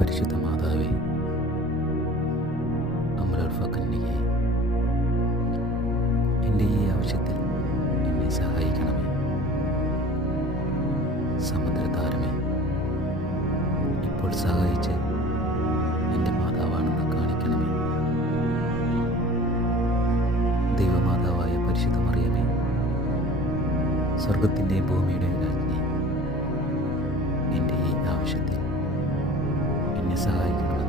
പരിശുദ്ധ മാതാവേ, അമലോത്ഭ കന്യകേ, എൻ്റെ ഈ ആവശ്യത്തിൽ എന്നെ സഹായിക്കണമേ. സമുദ്രതാരമേ, ഇപ്പോൾ സഹായിച്ച് എൻ്റെ മാതാവാണെന്ന് കാണിക്കണമേ. ദൈവമാതാവായ പരിശുദ്ധ മറിയമേ, സ്വർഗത്തിൻ്റെയും ഭൂമിയുടെയും രാജ്ഞി, എൻ്റെ ഈ ആവശ്യത്തിൽ എന്നെ സഹായിക്കണം.